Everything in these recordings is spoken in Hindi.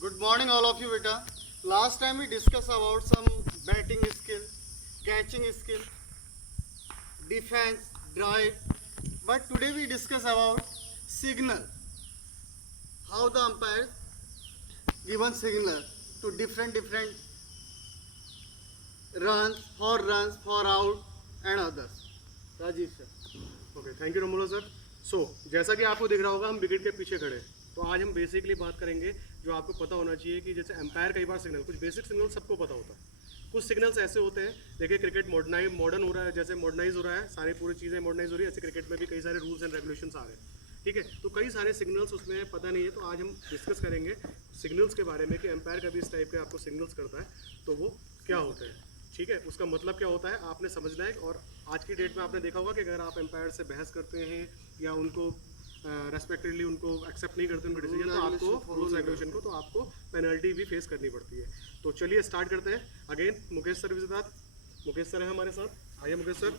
Good morning, all of you, beta. Last time we discussed about some batting skill, catching skill, defense, drive. But today we discuss about signal. How the umpire given signal to different runs, for out, and others. Rajiv sir. Okay, thank you Ramola sir. जैसा कि आपको दिख रहा होगा, हम विकेट के पीछे खड़े हैं। तो आज हम बेसिकली बात करेंगे जो आपको पता होना चाहिए कि जैसे एम्पायर कई बार सिग्नल, कुछ बेसिक सिग्नल सबको पता होता है। कुछ सिग्नल्स ऐसे होते हैं, देखिए क्रिकेट मॉडर्न हो रहा है, जैसे मॉडर्नाइज हो रहा है, सारी पूरी चीज़ें मॉडर्नाइज हो रही है, ऐसे क्रिकेट में भी कई सारे रूल्स एंड रेगुलेशंस आ रहे हैं। ठीक है, तो कई सारे सिग्नल्स उसमें पता नहीं है, तो आज हम डिस्कस करेंगे सिग्नल्स के बारे में कि एम्पायर कभी इस टाइप के आपको सिग्नल्स करता है तो वो क्या होते हैं। ठीक है, उसका मतलब क्या होता है आपने समझना है। और आज की डेट में आपने देखा होगा कि अगर आप एम्पायर से बहस करते हैं या उनको रेस्पेक्टिवली उनको एक्सेप्ट नहीं करते उनका डिसीजन, तो आपको रूल्स रेगुलेशन को तो आपको पेनल्टी भी फेस करनी पड़ती है। तो चलिए स्टार्ट करते हैं। Again Mukesh sir visit, Mukesh sir है हमारे साथ, आइए मुकेश सर।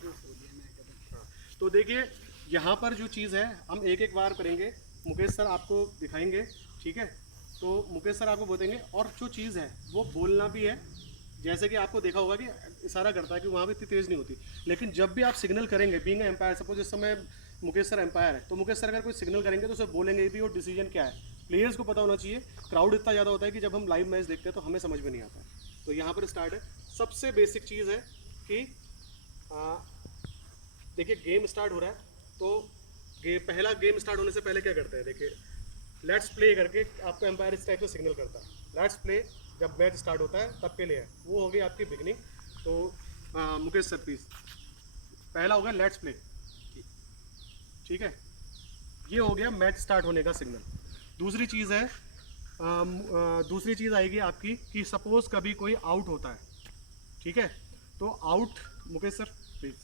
तो देखिए यहाँ पर जो चीज़ है हम एक एक बार करेंगे, मुकेश सर आपको दिखाएंगे। ठीक है, तो मुकेश सर आपको बोलेंगे, और जो चीज़ है वो बोलना भी है। जैसे कि आपको देखा होगा कि इशारा करता है कि वहाँ पे इतनी तेज़ नहीं होती, लेकिन जब भी आप सिग्नल करेंगे बीइंग एम्पायर, सपोज इस समय मुकेश सर एम्पायर है, तो मुकेश सर अगर कोई सिग्नल करेंगे तो उसे बोलेंगे भी और डिसीजन क्या है। प्लेयर्स को पता होना चाहिए। क्राउड इतना ज़्यादा होता है कि जब हम लाइव मैच देखते हैं तो हमें समझ में नहीं आता है। तो यहाँ पर स्टार्ट है। सबसे बेसिक चीज़ है कि देखिए गेम स्टार्ट हो रहा है, तो पहला गेम स्टार्ट होने से पहले क्या करते हैं, देखिए लेट्स प्ले करके आपको एम्पायर इस टाइप से सिग्नल करता है। लेट्स प्ले जब मैच स्टार्ट होता है तब के लिए है, वो हो गई आपकी बिगनिंग। तो मुकेश सर प्लीज, पहला हो गया लेट्स प्ले। ठीक है, ये हो गया मैच स्टार्ट होने का सिग्नल। दूसरी चीज़ है, दूसरी चीज़ आएगी आपकी कि सपोज कभी कोई आउट होता है। ठीक है, तो आउट, मुकेश सर प्लीज।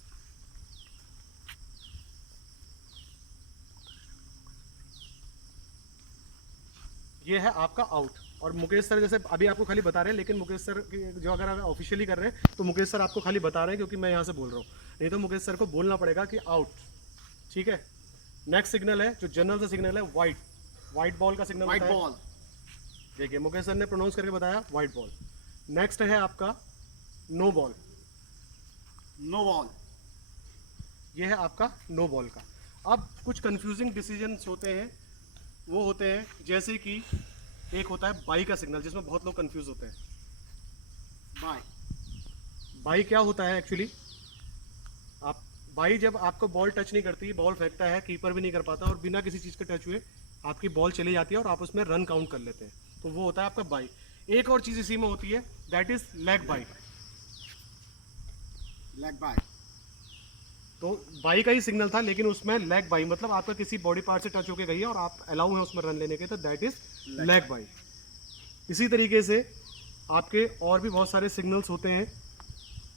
ये है आपका आउट। और मुकेश सर जैसे अभी आपको खाली बता रहे हैं, लेकिन मुकेश सर जो अगर ऑफिशियली कर रहे हैं तो मुकेश सर आपको खाली बता रहे हैं क्योंकि मैं यहाँ से बोल रहा हूँ, नहीं तो मुकेश सर को बोलना पड़ेगा कि आउट। ठीक है, नेक्स्ट सिग्नल है जो जनरल से सिग्नल है, वाइट बॉल का सिग्नल, वाइट बॉल। देखिए मुकेश सर ने प्रोनाउंस करके बताया वाइट बॉल। नेक्स्ट है आपका नो बॉल, नो बॉल। ये है आपका नो बॉल का। अब कुछ कंफ्यूजिंग डिसीजंस होते हैं, वो होते हैं जैसे कि एक होता है बाई का सिग्नल, जिसमें बहुत लोग कंफ्यूज होते हैं। बाई क्या होता है एक्चुअली, आप बाई जब आपको बॉल टच नहीं करती, बॉल फेंकता है, कीपर भी नहीं कर पाता और बिना किसी चीज़ के टच हुए आपकी बॉल चली जाती है और आप उसमें रन काउंट कर लेते हैं, तो वो होता है आपका बाई। एक और चीज़ इसी में होती है, that is leg bye. Leg bye. तो बाई का ही सिग्नल था, लेकिन उसमें लेग बाई मतलब आपका किसी बॉडी पार्ट से टच होके गई है और आप अलाउ है उसमें रन लेने के, तो दैट इज लेग बाई। इसी तरीके से आपके और भी बहुत सारे सिग्नल्स होते हैं।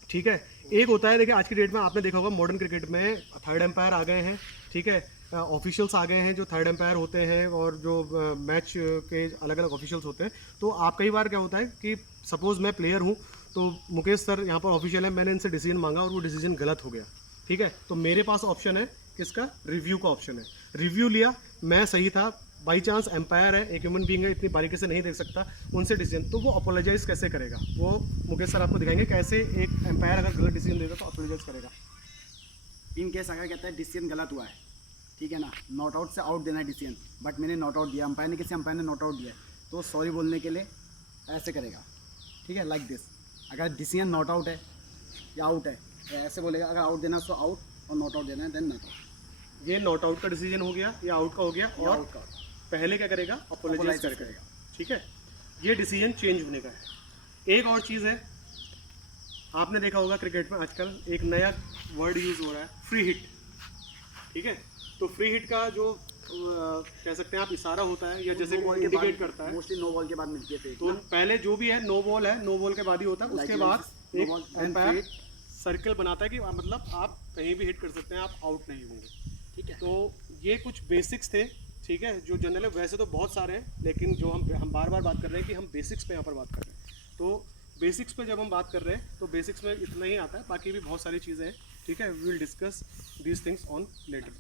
ठीक है, एक होता है, देखिए आज की डेट में आपने देखा होगा मॉडर्न क्रिकेट में थर्ड एम्पायर आ गए हैं। ठीक है, ऑफिशियल्स आ गए हैं जो थर्ड एम्पायर होते हैं और जो मैच के अलग अलग ऑफिशियल्स होते हैं। तो आप कई बार क्या होता है कि सपोज मैं प्लेयर हूँ, तो मुकेश सर यहाँ पर ऑफिशियल है, मैंने इनसे डिसीजन मांगा और वो डिसीजन गलत हो गया। ठीक है, तो मेरे पास ऑप्शन है किसका, रिव्यू का ऑप्शन है। रिव्यू लिया, मैं सही था, बाई चांस एम्पायर है, एक ह्यूमन बीइंग है, इतनी बारीकी से नहीं देख सकता उनसे डिसीजन, तो वो अपोलोजाइज कैसे करेगा, वो मुकेश सर आपको दिखाएंगे कैसे एक एम्पायर अगर गलत डिसीजन देगा तो अपोलोजाइज करेगा। इन केस अगर कहता है डिसीजन गलत हुआ है, ठीक है ना, नॉट आउट से आउट देना है डिसीजन, बट मैंने नॉट आउट दिया, अंपायर ने किसी अंपायर ने नॉट आउट दिया है, तो सॉरी बोलने के लिए ऐसे करेगा। ठीक है, लाइक दिस। अगर डिसीजन नॉट आउट है या आउट है, ऐसे बोलेगा, अगर आउट देना तो आउट और नॉट आउट देना है देन नॉट आउट। ये नॉट आउट का डिसीजन हो गया या आउट का हो गया, और पहले क्या करेगा, अपोलोजाइज करेगा। ठीक है, ये डिसीजन चेंज होने का है। एक और चीज़ है, आपने देखा होगा क्रिकेट में आजकल एक नया वर्ड यूज़ हो रहा है, फ्री हिट। ठीक है, तो फ्री हिट का जो कह सकते हैं आप इशारा होता है या जैसे इंडिकेट करता है, मोस्टली नो बॉल के बाद मिलती है। तो पहले जो भी है नो बॉल है, नो बॉल के बाद ही होता है, उसके बाद एक एम्पायर सर्कल बनाता है कि मतलब आप कहीं भी हिट कर सकते हैं, आप आउट नहीं होंगे। ठीक है, तो ये कुछ बेसिक्स थे। ठीक है, जो जनरल है, वैसे तो बहुत सारे हैं, लेकिन जो हम बार बार बात कर रहे हैं कि हम बेसिक्स पे यहाँ पर बात कर रहे हैं। तो बेसिक्स पे जब हम बात कर रहे हैं तो बेसिक्स में इतना ही आता है, बाकी भी बहुत सारी चीज़ें हैं। ठीक है, we will discuss these things on letter.